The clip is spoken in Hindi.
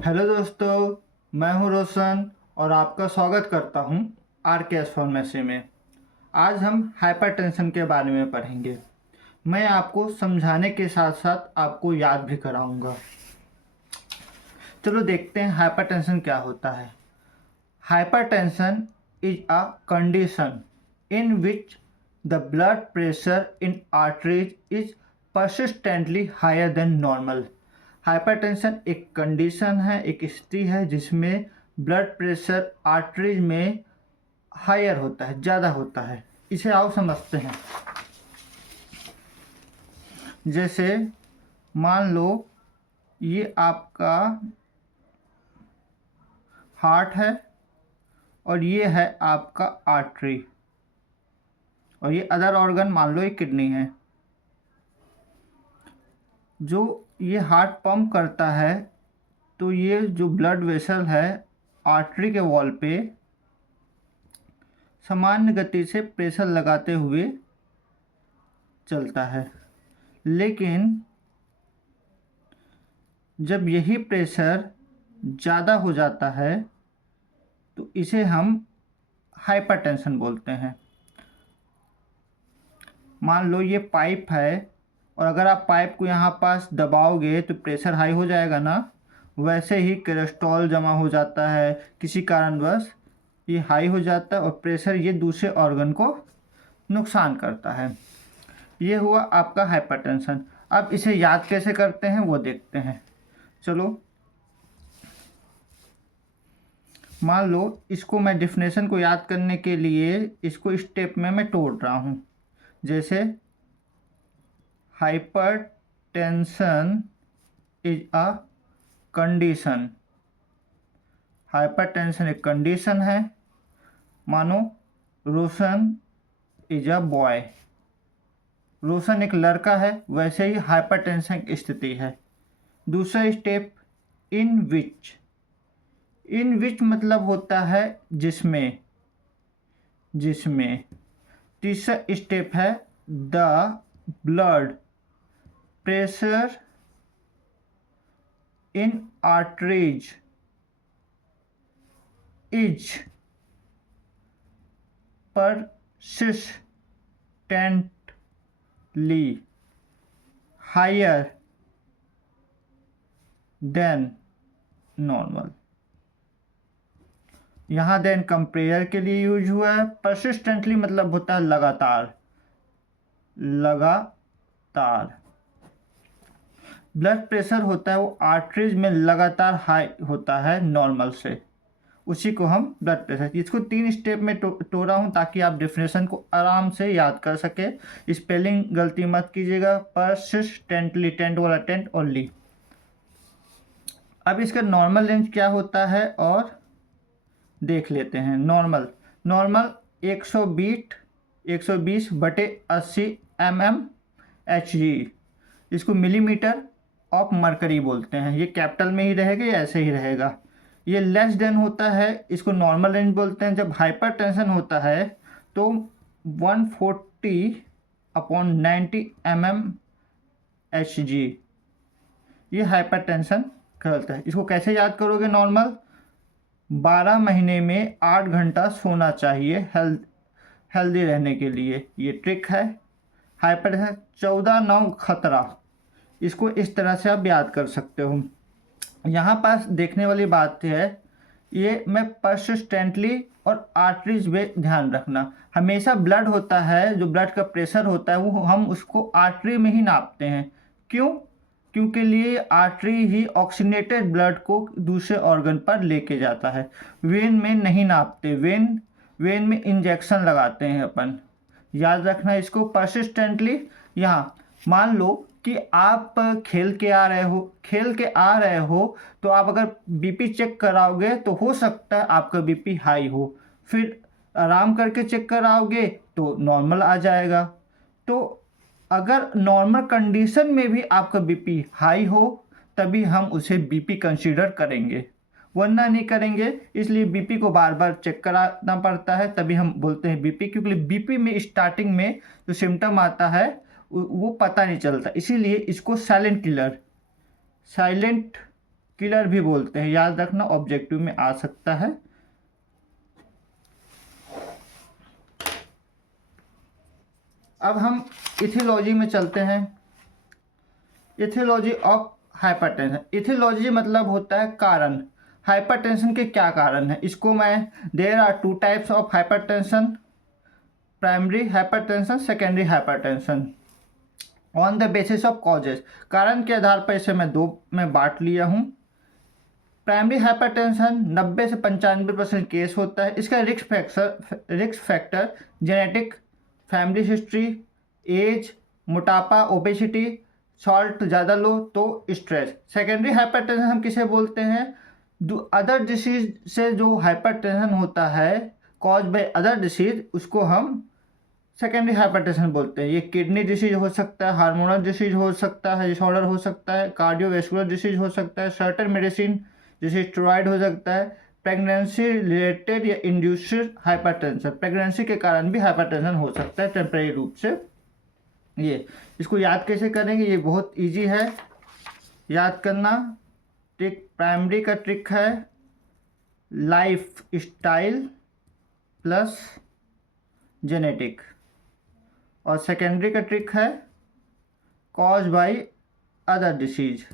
हेलो दोस्तों, मैं हूं रोशन और आपका स्वागत करता हूं आर के एस फार्मेसी में। आज हम हाइपरटेंशन के बारे में पढ़ेंगे। मैं आपको समझाने के साथ साथ आपको याद भी कराऊंगा। चलो देखते हैं हाइपरटेंशन क्या होता है। Hypertension is a condition in which the blood pressure in arteries is persistently higher than normal. Hypertension एक कंडीशन है, एक स्थिति है जिसमें ब्लड प्रेशर आर्टरीज में हायर होता है, ज़्यादा होता है। इसे आओ समझते हैं। जैसे मान लो ये आपका हार्ट है और ये है आपका आर्टरी, और ये अदर ऑर्गन मान लो ये किडनी है। जो ये हार्ट पंप करता है तो ये जो ब्लड वेसल है आर्टरी के वॉल पे सामान्य गति से प्रेशर लगाते हुए चलता है, लेकिन जब यही प्रेशर ज़्यादा हो जाता है तो इसे हम हाइपरटेंशन बोलते हैं। मान लो ये पाइप है और अगर आप पाइप को यहाँ पास दबाओगे तो प्रेशर हाई हो जाएगा ना। वैसे ही कोलेस्ट्रॉल जमा हो जाता है, किसी कारणवश ये हाई हो जाता है और प्रेशर ये दूसरे ऑर्गन को नुकसान करता है। ये हुआ आपका हाइपरटेंशन। अब इसे याद कैसे करते हैं वो देखते हैं। चलो मान लो इसको मैं डेफिनेशन को याद करने के लिए इसको स्टेप में मैं तोड़ रहा हूँ। जैसे hypertension is a condition. Hypertension एक कंडीशन है। मानो रोशन इज अ बॉय, रोशन एक लड़का है, वैसे ही हाइपरटेंशन की स्थिति है। दूसरा स्टेप इन विच। इन विच मतलब होता है जिसमें। तीसरा स्टेप है the blood pressure in arteries is persistently higher than normal. यहाँ देन कंपेयर के लिए यूज हुआ है। परसिस्टेंटली मतलब होता है लगातार। ब्लड प्रेशर होता है वो आर्टरीज में लगातार हाई होता है नॉर्मल से, उसी को हम ब्लड प्रेशर। इसको 3 स्टेप में तोड़ा हूँ ताकि आप डेफिनेशन को आराम से याद कर सके। स्पेलिंग गलती मत कीजिएगा, परसिस्टेंटली, टेंट वाला टेंट और ली। अब इसका नॉर्मल रेंज क्या होता है और देख लेते हैं। नॉर्मल 120/80 mmHg, इसको मिलीमीटर ऑफ मरकरी बोलते हैं। ये कैपिटल में ही रहेगा या ऐसे ही रहेगा। ये लेस देन होता है, इसको नॉर्मल रेंज बोलते हैं। जब हाइपरटेंशन होता है तो 140/90 mmHg ये हाइपरटेंशन कहलाता है। इसको कैसे याद करोगे? नॉर्मल 12 महीने में 8 घंटा सोना चाहिए हेल्दी रहने के लिए, ये ट्रिक है। हाइपरटेंशन 14-9 खतरा, इसको इस तरह से आप याद कर सकते हो। यहाँ पास देखने वाली बात है, ये मैं परसिस्टेंटली और आर्टरीज में ध्यान रखना। हमेशा ब्लड होता है, जो ब्लड का प्रेशर होता है वो हम उसको आर्टरी में ही नापते हैं। क्यों? क्योंकि लिए आर्टरी ही ऑक्सीनेटेड ब्लड को दूसरे ऑर्गन पर लेके जाता है। वेन में नहीं नापते, वेन में इंजेक्शन लगाते हैं अपन। याद रखना इसको परसिस्टेंटली। यहाँ मान लो कि आप खेल के आ रहे हो तो आप अगर बीपी चेक कराओगे तो हो सकता है आपका बीपी हाई हो, फिर आराम करके चेक कराओगे तो नॉर्मल आ जाएगा। तो अगर नॉर्मल कंडीशन में भी आपका बीपी हाई हो तभी हम उसे बीपी कंसीडर करेंगे, वरना नहीं करेंगे। इसलिए बीपी को बार बार चेक कराना पड़ता है, तभी हम बोलते हैं बीपी। क्योंकि बीपी में स्टार्टिंग में जो सिम्टम आता है वो पता नहीं चलता, इसीलिए इसको साइलेंट किलर भी बोलते हैं, याद रखना, ऑब्जेक्टिव में आ सकता है। अब हम इथियोलॉजी में चलते हैं। इथियोलॉजी ऑफ हाइपरटेंशन। इथियोलॉजी मतलब होता है कारण, हाइपरटेंशन के क्या कारण है इसको मैं, there are two types of hypertension, primary hypertension, secondary hypertension. On the basis of causes, कारण के आधार पर इसे मैं दो में बांट लिया हूँ। प्राइमरी हाइपरटेंशन 90 से 95% केस होता है। इसका risk factor genetic, family history, age, मोटापा, ओबेसिटी, सॉल्ट ज़्यादा लो तो स्ट्रेस। सेकेंडरी हाइपरटेंशन हम किसे बोलते हैं, अदर डिसीज से जो हाइपरटेंशन होता है कॉज बाय अदर डिसीज, उसको हम सेकेंडरी हाइपरटेंशन बोलते हैं। ये किडनी डिसीज हो सकता है, हार्मोनल डिसीज हो सकता है, डिसऑर्डर हो सकता है, कार्डियोवैस्कुलर डिसीज हो सकता है, सर्टेन मेडिसिन जैसे स्टेरॉइड हो सकता है, प्रेगनेंसी रिलेटेड या इंड्यूस्ड हाइपरटेंशन, प्रेगनेंसी के कारण भी हाइपरटेंशन हो सकता है टेम्परेरी रूप से। ये इसको याद कैसे करेंगे, ये बहुत इजी है याद करना। ट्रिक, प्राइमरी का ट्रिक है लाइफ स्टाइल प्लस जेनेटिक, और सेकेंडरी का ट्रिक है कॉज बाय अदर डिसीज।